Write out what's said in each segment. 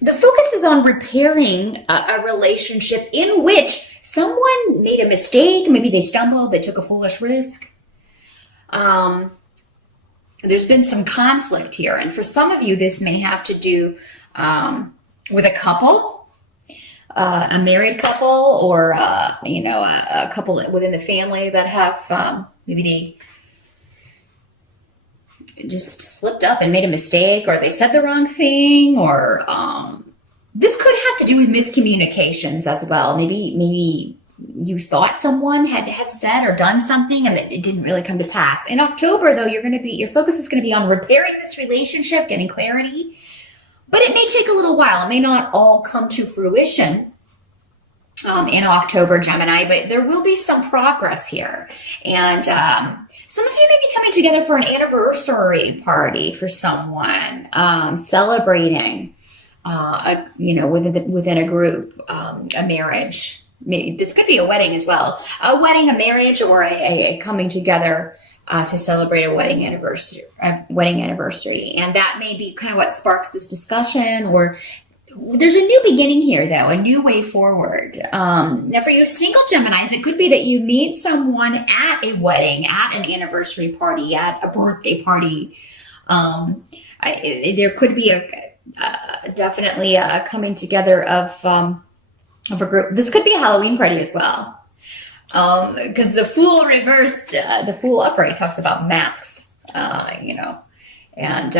the focus is on repairing a relationship in which someone made a mistake. Maybe they stumbled, they took a foolish risk. There's been some conflict here. And for some of you, this may have to do with a couple, a married couple, or, a couple within the family that have, maybe they just slipped up and made a mistake, or they said the wrong thing, or this could have to do with miscommunications as well. Maybe you thought someone had said or done something and it didn't really come to pass. In October, though, your focus is going to be on repairing this relationship, getting clarity, but it may take a little while. It may not all come to fruition in October, Gemini, but there will be some progress here. And some of you may be coming together for an anniversary party for someone, celebrating, within a group, a marriage. Maybe this could be a wedding as well. A wedding, a marriage, or a coming together to celebrate a wedding anniversary. And that may be kind of what sparks this discussion, or there's a new beginning here, though, a new way forward. Now, for you single Geminis, it could be that you meet someone at a wedding, at an anniversary party, at a birthday party. There could be definitely a coming together of a group. This could be a Halloween party as well, because the Fool reversed, the Fool upright talks about masks, and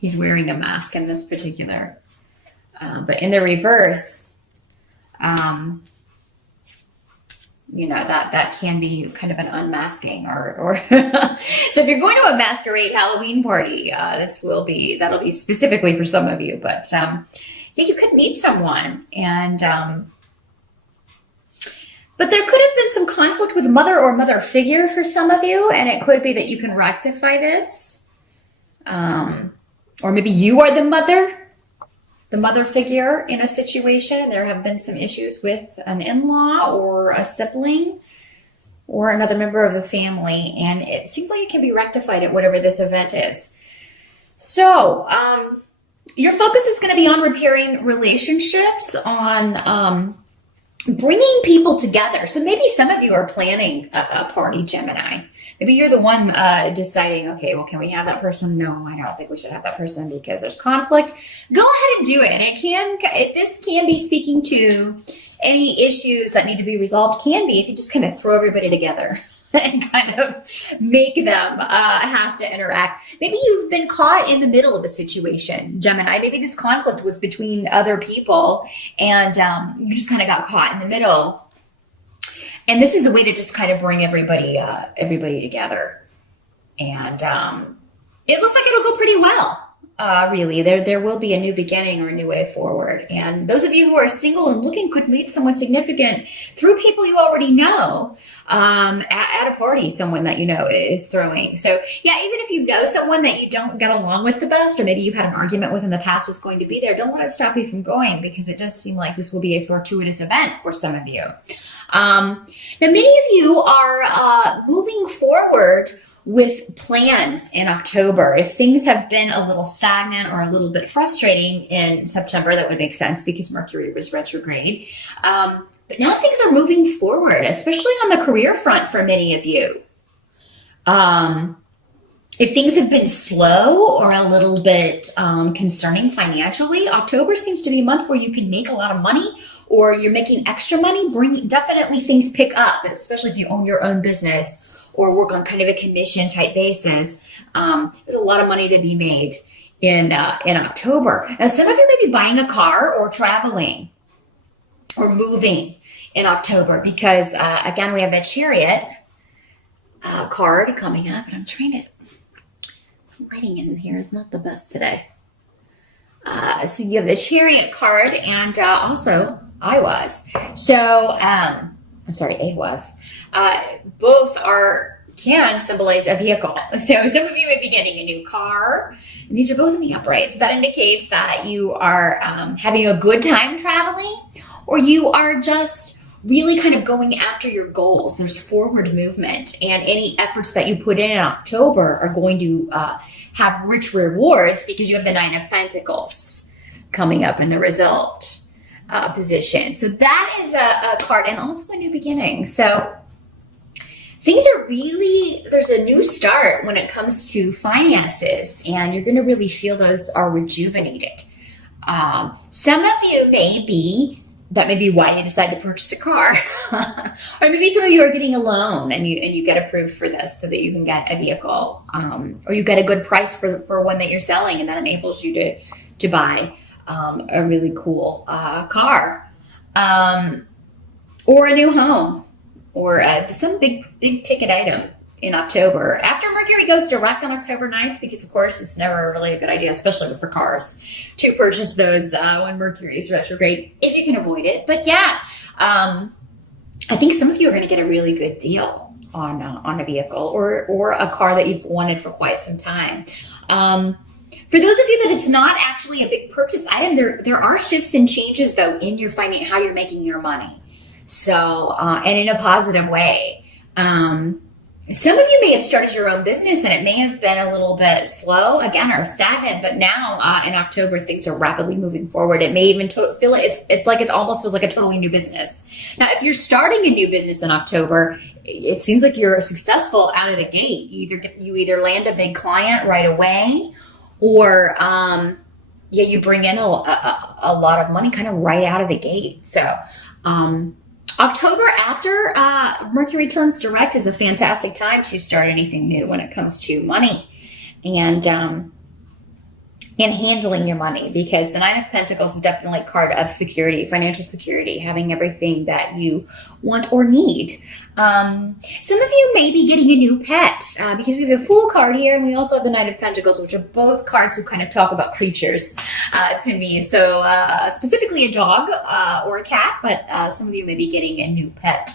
he's wearing a mask in this particular. But in the reverse, that can be kind of an unmasking, or so if you're going to a masquerade Halloween party, that'll be specifically for some of you. But you could meet someone, and but there could have been some conflict with mother or mother figure for some of you, and it could be that you can rectify this, or maybe you are the mother figure in a situation. There have been some issues with an in-law or a sibling or another member of the family, and it seems like it can be rectified at whatever this event is. So your focus is going to be on repairing relationships, on bringing people together. So maybe some of you are planning a party, Gemini. Maybe you're the one deciding, okay, well, can we have that person? No, I don't think we should have that person because there's conflict. Go ahead and do it. And this can be speaking to any issues that need to be resolved. Can be if you just kind of throw everybody together and kind of make them have to interact. Maybe you've been caught in the middle of a situation, Gemini. Maybe this conflict was between other people, and you just kind of got caught in the middle. And this is a way to just kind of bring everybody together. And it looks like it'll go pretty well. Really, there will be a new beginning or a new way forward. And those of you who are single and looking could meet someone significant through people you already know, at a party, someone that you know is throwing. So yeah, even if you know someone that you don't get along with the best, or maybe you've had an argument with in the past is going to be there, don't let it stop you from going, because it does seem like this will be a fortuitous event for some of you. Now, many of you are moving forward with plans in October. If things have been a little stagnant or a little bit frustrating in September, that would make sense because Mercury was retrograde. But now things are moving forward, especially on the career front for many of you. If things have been slow or a little bit concerning financially, October seems to be a month where you can make a lot of money, or you're making extra money. Definitely things pick up, especially if you own your own business or work on kind of a commission type basis. There's a lot of money to be made in October. Now, some of you may be buying a car or traveling or moving in October because, again, we have the Chariot card coming up, and I'm trying to, lighting in here is not the best today. So you have the Chariot card, and also I was. So, I'm sorry, A was. Both can symbolize a vehicle. So some of you may be getting a new car, and these are both in the upright. So that indicates that you are having a good time traveling, or you are just really kind of going after your goals. There's forward movement, and any efforts that you put in October are going to have rich rewards because you have the Nine of Pentacles. coming up in the result position. So that is a card, and also a new beginning. So things are really, there's a new start when it comes to finances, and you're going to really feel those are rejuvenated. Some of you that may be why you decide to purchase a car. Or maybe some of you are getting a loan and you get approved for this so that you can get a vehicle. Or you get a good price for one that you're selling, and that enables you to buy a really cool car. Or a new home. Or some big ticket item in October. After Mercury goes direct on October 9th, because of course it's never really a good idea, especially for cars, to purchase those when Mercury is retrograde, if you can avoid it. But yeah, I think some of you are going to get a really good deal on a vehicle or a car that you've wanted for quite some time. For those of you that it's not actually a big purchase item, there are shifts and changes though in your finance, how you're making your money. So, and in a positive way. Some of you may have started your own business and it may have been a little bit slow again or stagnant, but now in October things are rapidly moving forward. It may even feel like it almost feels like a totally new business. Now, if you're starting a new business in October, it seems like you're successful out of the gate. You either land a big client right away, or you bring in a lot of money kind of right out of the gate. So October after Mercury turns direct is a fantastic time to start anything new when it comes to money and handling your money, because the Nine of Pentacles is definitely a card of security, financial security, having everything that you want or need. Some of you may be getting a new pet because we have a Fool card here, and we also have the Knight of Pentacles, which are both cards who kind of talk about creatures to me. So specifically a dog or a cat, but some of you may be getting a new pet,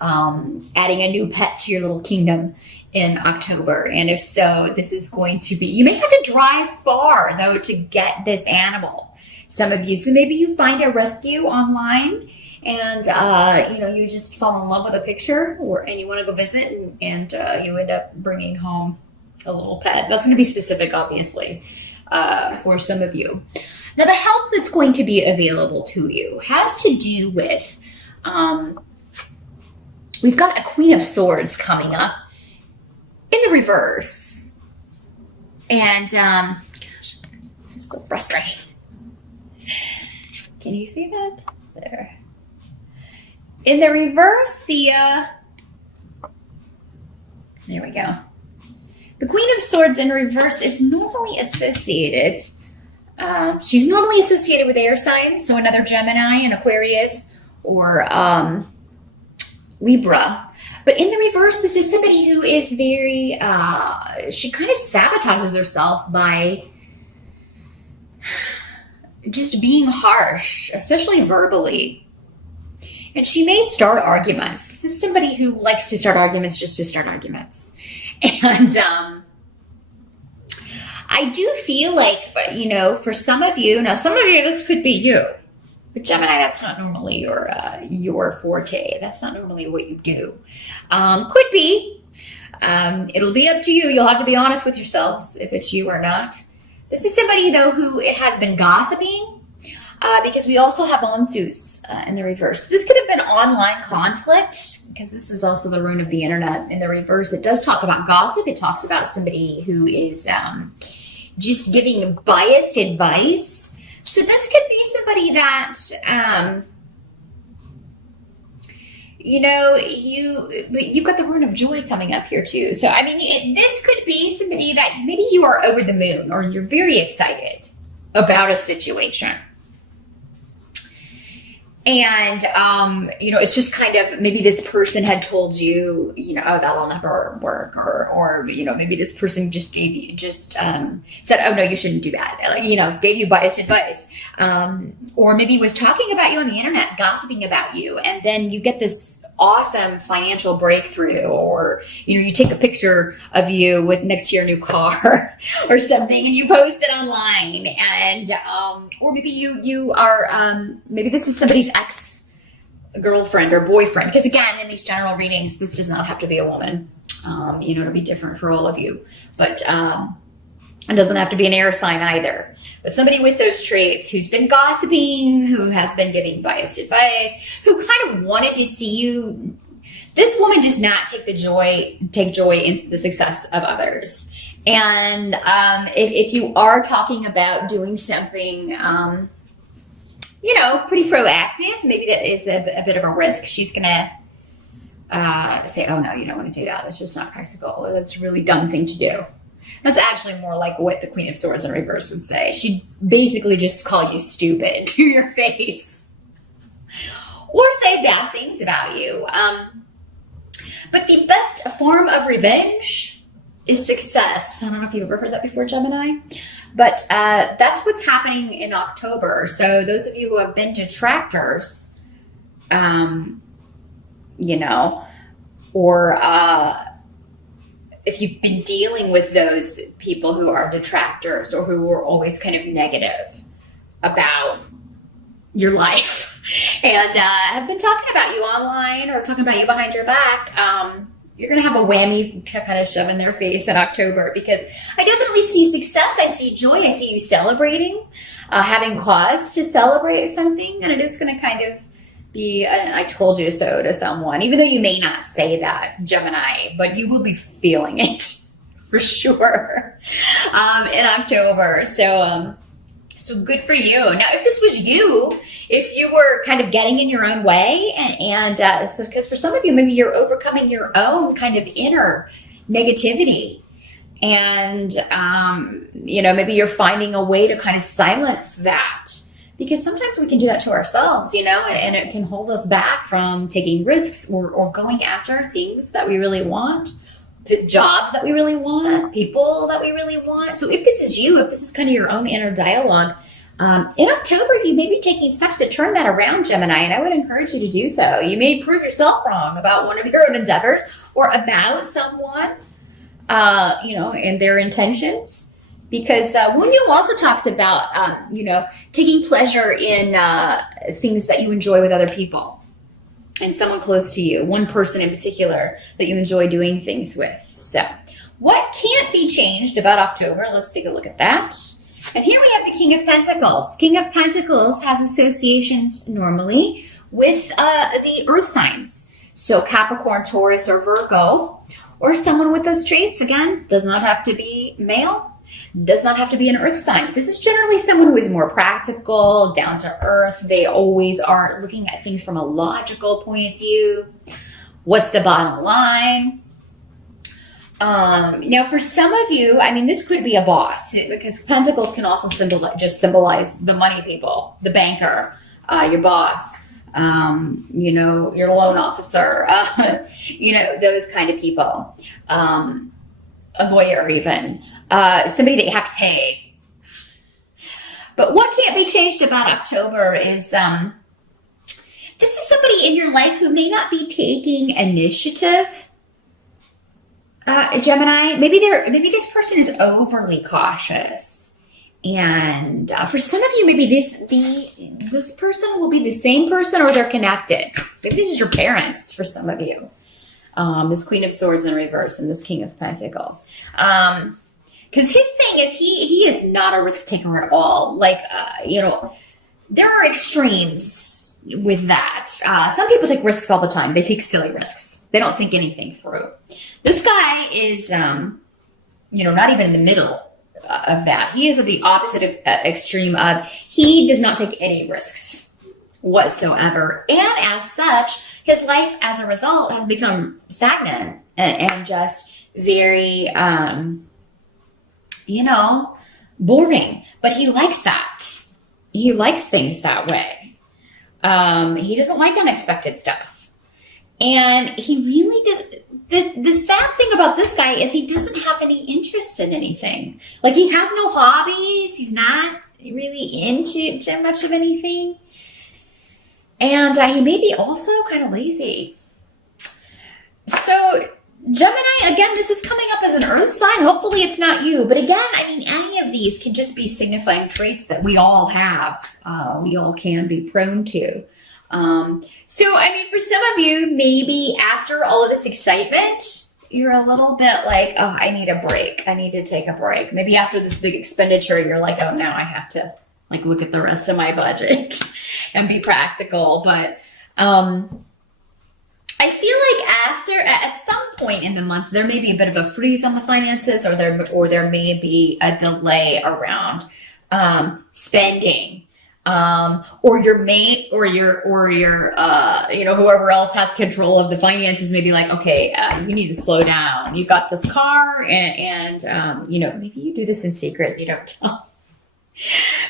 adding a new pet to your little kingdom in October. And if so, this is going to be, you may have to drive far though to get this animal. Some of you, so maybe you find a rescue online and you just fall in love with a picture, and you want to go visit, and you end up bringing home a little pet. That's going to be specific, obviously, for some of you. Now, the help that's going to be available to you has to do with, we've got a Queen of Swords coming up in the reverse. And, gosh, this is so frustrating. Can you see that? There. In the reverse, there we go. The Queen of Swords in reverse is normally associated, she's normally associated with air signs, so another Gemini, an Aquarius, or Libra. But in the reverse, this is somebody who is very, she kind of sabotages herself by just being harsh, especially verbally. And she may start arguments. This is somebody who likes to start arguments just to start arguments. And I do feel like, for some of you, this could be you. But Gemini, that's not normally your forte. That's not normally what you do. Could be. It'll be up to you. You'll have to be honest with yourselves if it's you or not. This is somebody, though, who has been gossiping, because we also have Onsus in the reverse. This could have been online conflict, because this is also the rune of the internet in the reverse. It does talk about gossip. It talks about somebody who is just giving biased advice. So this could be somebody that, you've got the rune of joy coming up here too. So, this could be somebody that maybe you are over the moon, or you're very excited about a situation. And, it's just kind of, maybe this person had told you, oh, that'll never work. Or maybe this person just gave you, said, oh, no, you shouldn't do that. Gave you biased advice. Or maybe was talking about you on the internet, gossiping about you. And then you get this awesome financial breakthrough, or, you take a picture of you with next to your new car or something, and you post it online. And, or maybe you are, maybe this is somebody's ex-girlfriend or boyfriend. Because again, in these general readings, this does not have to be a woman. It'll be different for all of you. But, It doesn't have to be an air sign either. But somebody with those traits who's been gossiping, who has been giving biased advice, who kind of wanted to see you. This woman does not take joy in the success of others. And if you are talking about doing something, pretty proactive, maybe that is a bit of a risk. She's going to say, oh, no, you don't want to do that. That's just not practical. That's a really dumb thing to do. That's actually more like what the Queen of Swords in reverse would say. She'd basically just call you stupid to your face. Or say bad things about you. But the best form of revenge is success. I don't know if you've ever heard that before, Gemini. But that's what's happening in October. So those of you who have been detractors, or if you've been dealing with those people who are detractors or who are always kind of negative about your life and have been talking about you online or talking about you behind your back, you're going to have a whammy to kind of shove in their face in October, because I definitely see success. I see joy. I see you celebrating, having cause to celebrate something. And it is going to kind of be an I told you so to someone, even though you may not say that, Gemini, but you will be feeling it for sure in October. So good for you. Now, if this was you, if you were kind of getting in your own way, and so because for some of you, maybe you're overcoming your own kind of inner negativity, and maybe you're finding a way to kind of silence that, because sometimes we can do that to ourselves, and it can hold us back from taking risks or going after things that we really want, jobs that we really want, people that we really want. So if this is you, if this is kind of your own inner dialogue, in October, you may be taking steps to turn that around, Gemini, and I would encourage you to do so. You may prove yourself wrong about one of your own endeavors or about someone, and their intentions. Because Wunyu also talks about, taking pleasure in things that you enjoy with other people and someone close to you, one person in particular that you enjoy doing things with. So what can't be changed about October? Let's take a look at that. And here we have the King of Pentacles. King of Pentacles has associations normally with the earth signs. So Capricorn, Taurus, or Virgo, or someone with those traits. Again, does not have to be male. Does not have to be an earth sign. This is generally someone who is more practical, down to earth. They always are looking at things from a logical point of view. What's the bottom line? Now, for some of you, this could be a boss, because Pentacles can also symbolize the money people, the banker, your boss, your loan officer, those kind of people. A lawyer even, somebody that you have to pay. But what can't be changed about October is this is somebody in your life who may not be taking initiative. Gemini, maybe this person is overly cautious, and for some of you, maybe this person will be the same person, or they're connected. Maybe this is your parents for some of you. This Queen of Swords in reverse and this King of Pentacles. Because his thing is he is not a risk taker at all. There are extremes with that. Some people take risks all the time. They take silly risks. They don't think anything through. This guy is, not even in the middle of that. He is at the opposite extreme of, he does not take any risks whatsoever. And as such, his life as a result has become stagnant and just very, boring. But he likes that. He likes things that way. He doesn't like unexpected stuff. And he really does. The sad thing about this guy is he doesn't have any interest in anything. Like, he has no hobbies. He's not really into too much of anything. And he may be also kind of lazy. So Gemini, again, this is coming up as an earth sign. Hopefully it's not you. But again, any of these can just be signifying traits that we all have. We all can be prone to. For some of you, maybe after all of this excitement, you're a little bit like, oh, I need a break. I need to take a break. Maybe after this big expenditure, you're like, oh, now I have to like look at the rest of my budget and be practical. But I feel like at some point in the month, there may be a bit of a freeze on the finances, or there may be a delay around spending. Or your mate or your whoever else has control of the finances may be like, okay, you need to slow down. You got this car and maybe you do this in secret. You don't tell.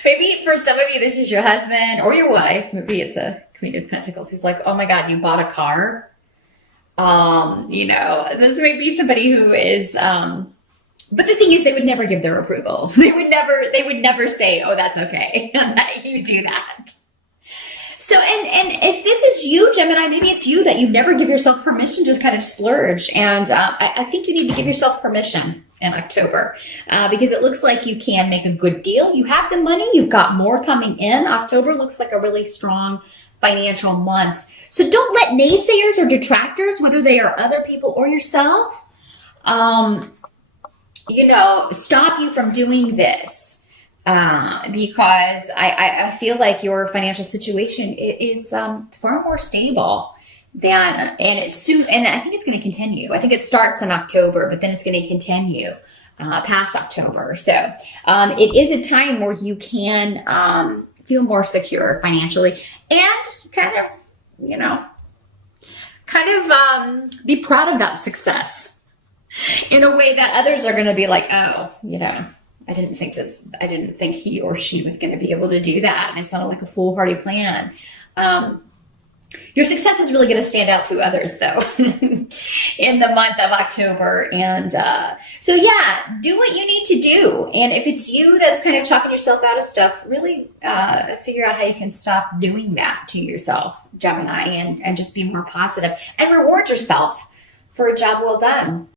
Maybe for some of you, this is your husband or your wife. Maybe it's a Queen of Pentacles who's like, oh my God, you bought a car. This may be somebody who is, but the thing is, they would never give their approval. They would never say, oh, that's okay that you do that. So, and if this is you, Gemini, maybe it's you that you never give yourself permission to kind of splurge. And I think you need to give yourself permission in October because it looks like you can make a good deal. You have the money. You've got more coming in. October looks like a really strong financial month. So don't let naysayers or detractors, whether they are other people or yourself, stop you from doing this because I feel like your financial situation is far more stable and it's soon, and I think it's going to continue. I think it starts in October, but then it's going to continue past October. So it is a time where you can feel more secure financially and kind of be proud of that success in a way that others are going to be like, oh, I didn't think he or she was going to be able to do that. And it sounded like a foolhardy plan. Your success is really going to stand out to others, though, in the month of October. And so, yeah, do what you need to do. And if it's you that's kind of talking yourself out of stuff, really figure out how you can stop doing that to yourself, Gemini, and just be more positive and reward yourself for a job well done.